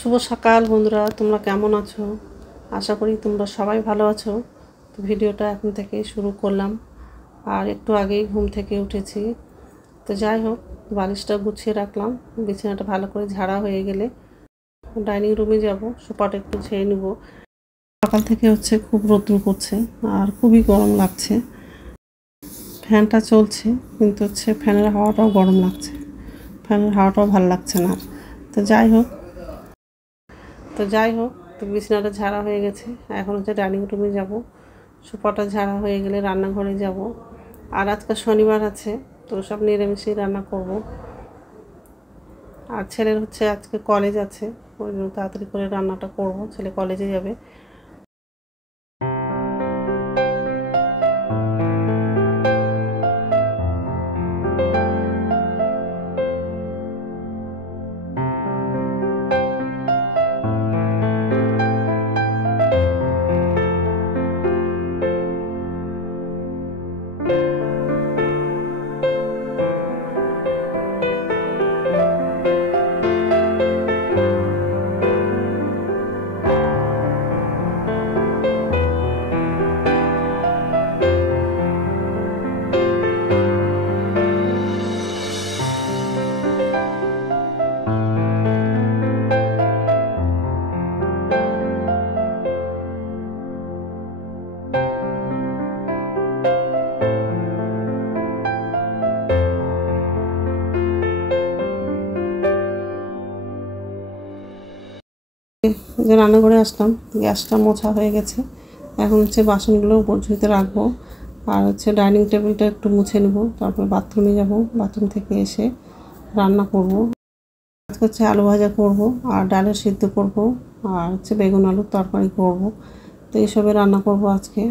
শুভ সকাল বন্ধুরা, তোমরা কেমন আছো? আশা করি তোমরা সবাই ভালো আছো। তো ভিডিওটা এখন থেকে শুরু করলাম। আর একটু আগেই ঘুম থেকে উঠেছি। তো যাই হোক, বালিশটা গুছিয়ে রাখলাম। বিছানাটা ভালো করে ঝাড়া হয়ে গেলে ডাইনিং রুমে যাব, সোফাটা একটু ঝেড়ে নেব। সকাল থেকে খুব রৌদ্র করছে আর খুবই গরম লাগছে। ফ্যানটা চলছে কিন্তু ফ্যানের হাওয়াটাও গরম লাগছে, ফ্যানের হাওয়াটাও ভালো লাগছে না। তো যাই হোক তো বিছানাটা ঝাড়া হয়ে গেছে। এখন ডাইনিং রুমে যাব, সোফাটা ঝাড়া হয়ে গেলে রান্নাঘরে যাব। আর আজকে শনিবার আছে, তো সব নিরামিষই রান্না করব। আর ছেলের আজকে কলেজ আছে, ওই জন্য তাড়াতাড়ি করে রান্নাটা করব, ছেলে কলেজে যাবে। যে রান্নাঘরে আসলাম, গ্যাসটা মোছা হয়ে গেছে। এখন বাসনগুলো উপর ঝুঁতে রাখবো। আর ডাইনিং টেবিলটা একটু মুছে নেব, তারপর বাথরুমে যাব। বাথরুম থেকে এসে রান্না করব। আজকে আলু ভাজা করব, আর ডালের সিদ্ধ করব, আর বেগুন আলুর তরকারি করব। তো এইসবে রান্না করব আজকে।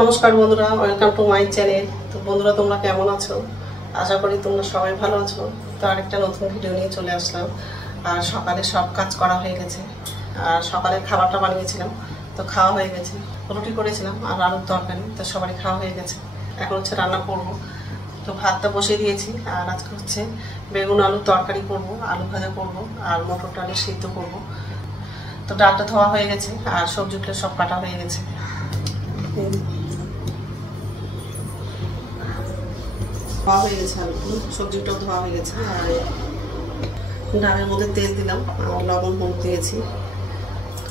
নমস্কার বন্ধুরা, ওয়েলকাম টু মাই চ্যানেল। তো বন্ধুরা, তোমরা কেমন আছো? আশা করি তোমরা সবাই ভালো আছো। তো আরেকটা নতুন ভিডিও নিয়ে চলে আসলাম। আর সকালে সব কাজ করা হয়ে গেছে। আর সকালে খাবারটা বানিয়েছিলাম, তো খাওয়া হয়ে গেছে। রুটি করেছিলাম আর আলুর তরকারি, তো সবারই খাওয়া হয়ে গেছে। এখন রান্না করব। তো ভাতটা বসিয়ে দিয়েছি। আর আজকে বেগুন আলুর তরকারি করব, আলু ভাজা করব, আর মটর ডালের সিদ্ধ করব। তো ডালটা ধোয়া হয়ে গেছে আর সবজিগুলো সব কাটা হয়ে গেছে। ধোয়া হয়ে গেছে, আলুগুলো সবজিটাও ধোয়া হয়ে গেছে। আর ডালের মধ্যে তেল দিলাম, আর লবণ হলুদ দিয়েছি,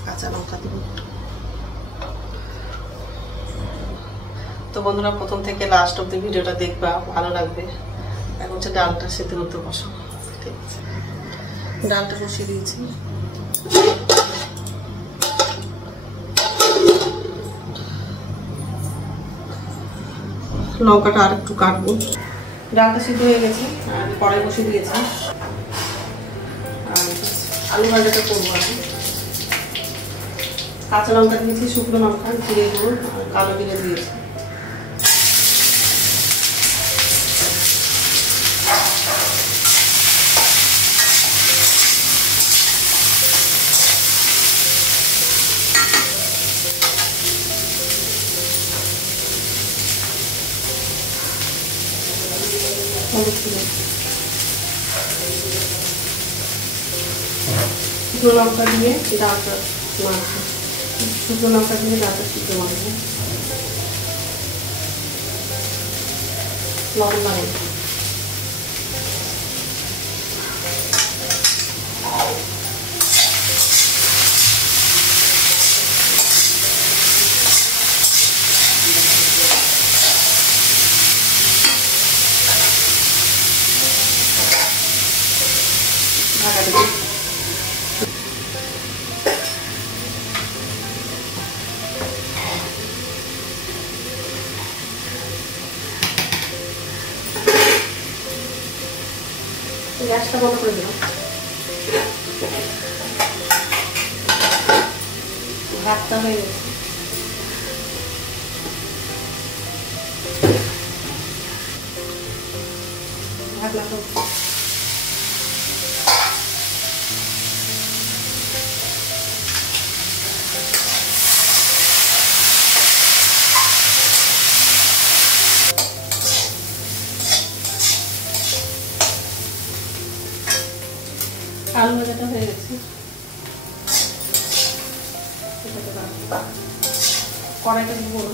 কাঁচা লঙ্কা দিব। তো বন্ধুরা, প্রথম থেকে লাস্ট অব্দি ভিডিওটা দেখবা, ভালো লাগবে। এখন ডালটা সিদ্ধ করতে বসো। ঠিক আছে, ডালটা বসিয়ে দিয়েছি। লঙ্কাটা আর একটু কাটবো। ডালটা সিদ্ধ হয়ে গেছে, আর কড়াই বসিয়ে দিয়েছি। আর আলু ভাজাটা করবো। আর কাঁচা লঙ্কা দিয়েছি, শুকনো লঙ্কা, জিরে গুঁড়ো আর কালো জিরে দিয়েছি। শুকনো লঙ্কা দিয়ে ডালটা মাখবো, শুকনো লঙ্কা দিয়ে ডালটা সিদ্ধ মাখবো। লবণ লাগাই। ঢাকা দেব। গ্যাসটা বন্ধ করে দিলাম। ভাতটা হয়ে গেছে। ঢাকনা তো আলু ভাজাটা হয়ে গেছে। কড়াইটা দিব না।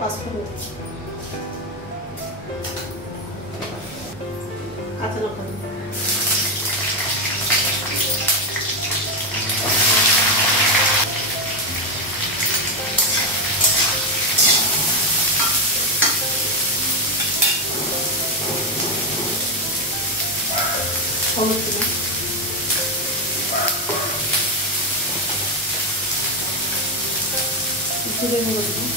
পাঁচফোড়ন, কাঁচা লঙ্কা, হলুদ দিলাম, জিরে গুঁড়ো দিলাম,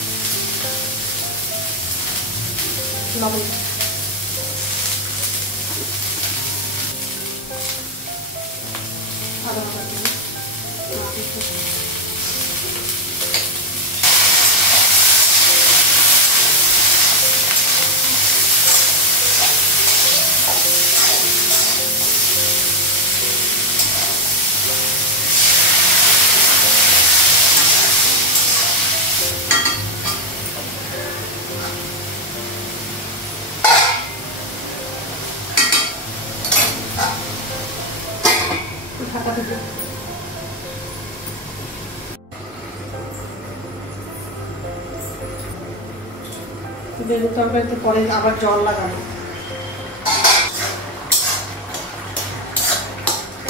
লবণ, আদা বাটা দিলাম, ঢাকা দেব। বেগুন তরকারিতে পরে আবার জল লাগানো।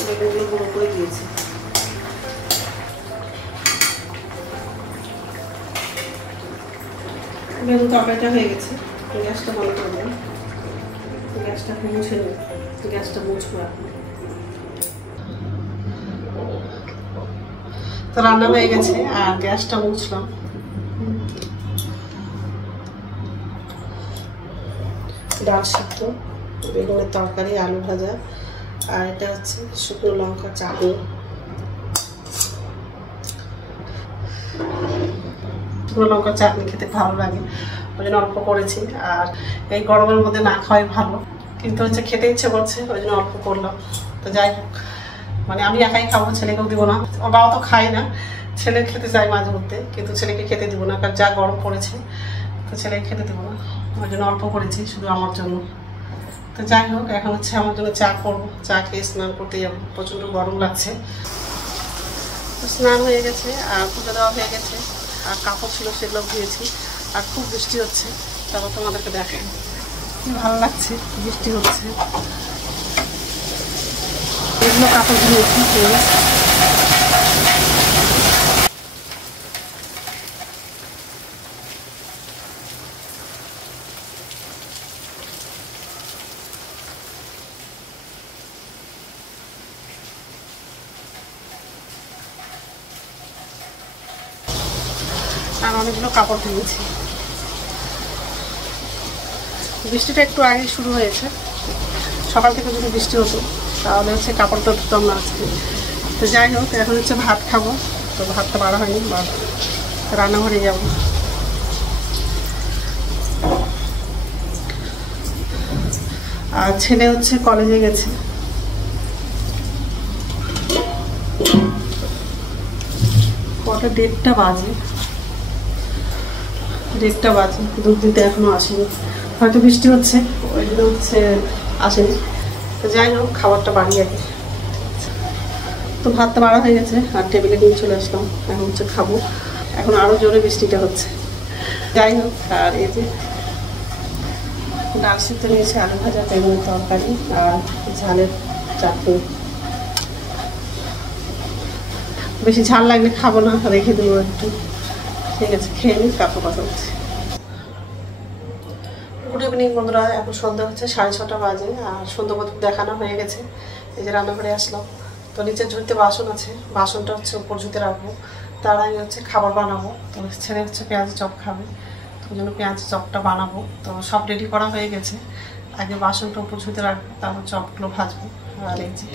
বেগুনগুলো গুঁড়ো করে দিয়েছি। বেগুন তরকারিটা হয়ে গেছে। গ্যাসটা বন্ধ করে দেব। গ্যাসটা মুছে নেব। গ্যাসটা মুছবো এখন। তো রান্না হয়ে গেছে আর গ্যাসটা মুছলাম। ডাল সিদ্ধ, বেগুনের তরকারি, আলু ভাজা, আর এটা হচ্ছে শুকনো লঙ্কা চাটনি। শুকনো লঙ্কা চাটনি খেতে ভালো লাগে, ওই জন্য অল্প করেছি। আর এই গরমের মধ্যে না খাওয়াই ভালো, কিন্তু হচ্ছে খেতে ইচ্ছে করছে, ওই জন্য অল্প করলাম। তো যাই হোক, মানে আমি একাই খাবো, ছেলেকেও দিব না। ওর বাবা তো খায় না, ছেলে খেতে চাই মাঝে মধ্যে, কিন্তু ছেলেকে খেতে দিব না, কারণ যা গরম পড়েছে, তো ছেলেকে খেতে দিব না, ওই জন্য অল্প করেছি শুধু আমার জন্য। তো যাই হোক, এখন হচ্ছে আমার জন্য চা করবো, চা খেয়ে স্নান করতে যাবো, প্রচণ্ড গরম লাগছে। তো স্নান হয়ে গেছে আর পুজো দেওয়া হয়ে গেছে, আর কাপড় ছিল সেগুলো ধুয়েছি, আর খুব বৃষ্টি হচ্ছে। তারপর তোমাদেরকে দেখেন কি ভালো লাগছে, বৃষ্টি হচ্ছে। এগুলো কাপড় ধুয়েছি। আর অনেকগুলো কাপড় ধুয়েছি। বৃষ্টিটা একটু আগে শুরু হয়েছে, সকাল থেকে যদি বৃষ্টি হতো তাহলে হচ্ছে কাপড়টা ধুতাম না আজকে। তো যাই হোক, এখন হচ্ছে ভাত খাবো, তো ভাতটা বাড়া হয়নি, বা রান্নাঘরে যাবো। আর ছেলে হচ্ছে কলেজে গেছে। সকালটা 1:30 বাজে, 1:30 বাজে, দুধ দিতে এখনো আসেনি, হয়তো বৃষ্টি হচ্ছে ওই জন্য হচ্ছে আসেনি। তো যাই হোক খাবারটা বাড়িয়ে আগে। তো ভাতটা বাড়া হয়ে গেছে আর টেবিলে নিয়ে চলে আসলাম, এখন হচ্ছে খাবো। এখন আরও জোরে বৃষ্টিটা হচ্ছে। যাই হোক, আর এই যে ডাল সিদ্ধ নিয়েছে, আলু ভাজা, বেগুনের তরকারি আর ঝালের চাটনি। বেশি ঝাল লাগলে খাবো না, রেখে দেবো একটু। ঠিক আছে, খেয়ে নিই, তারপর কথা বলছি। গুড ইভিনিং বন্ধুরা, এখন সন্ধ্যা হচ্ছে 6:30 বাজে আর সন্ধ্যা প্রদীপ দেখানো হয়ে গেছে। এই যে রান্নাঘরে আসলাম, তো নিচের ঝুড়িতে বাসন আছে, বাসনটা হচ্ছে উপর ঝুঁতে রাখবো। তার আগে হচ্ছে খাবার বানাবো। তো ছেলে হচ্ছে পেঁয়াজি চপ খাবে, তো ওই জন্য পেঁয়াজি চপটা বানাবো। তো সব রেডি করা হয়ে গেছে, আগে বাসনটা উপর ঝুঁতে রাখবো, তারপর চপগুলো ভাজবো। আর এই যে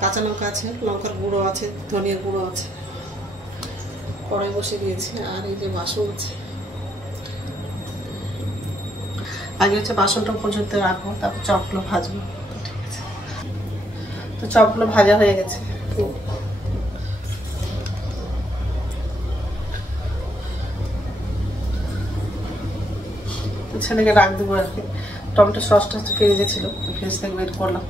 কাঁচা লঙ্কা আছে, লঙ্কার গুঁড়ো আছে, ধনিয়ার গুঁড়ো আছে, কড়াই বসে দিয়েছি। আর এই যে বাসন আছে, আগে হচ্ছে বাসনটা উপর ঝুঁতে রাখবো, তারপর চপগুলো ভাজবো। ঠিক আছে, তো চপগুলো ভাজা হয়ে গেছে। ছেলেকে রাখ দেবো আর কি। টমেটো সসটা হচ্ছে ফ্রিজে ছিল, ফ্রিজ থেকে বের করলাম।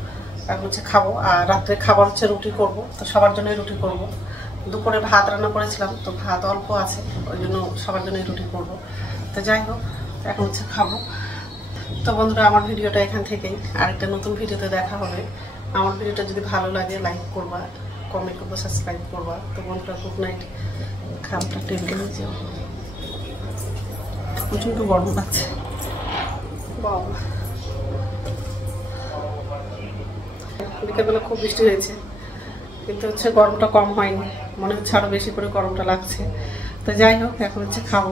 এখন হচ্ছে খাবো। আর রাত্রে খাবার হচ্ছে রুটি করব, তো সবার জন্যই রুটি করব। দুপুরে ভাত রান্না করেছিলাম, তো ভাত অল্প আছে, ওই জন্য সবার জন্যই রুটি করব। তো যাই হোক, এখন হচ্ছে খাবো। তো বন্ধুরা, আমার ভিডিওটা এখান থেকেই, আরেকটা নতুন ভিডিওতে দেখা হবে। আমার ভিডিওটা যদি ভালো লাগে লাইক করবা, কমেন্ট করবো, সাবস্ক্রাইব করবা। তো বন্ধুরা, গুড নাইট। খাবারটা টেবিলে নিয়ে যাও, প্রচণ্ড গরম লাগছে। বিকেলবেলা খুব বৃষ্টি হয়েছে, কিন্তু হচ্ছে গরমটা কম হয়নি, মনে হচ্ছে আরো বেশি করে গরমটা লাগছে। তো যাই হোক, এখন হচ্ছে খাবো।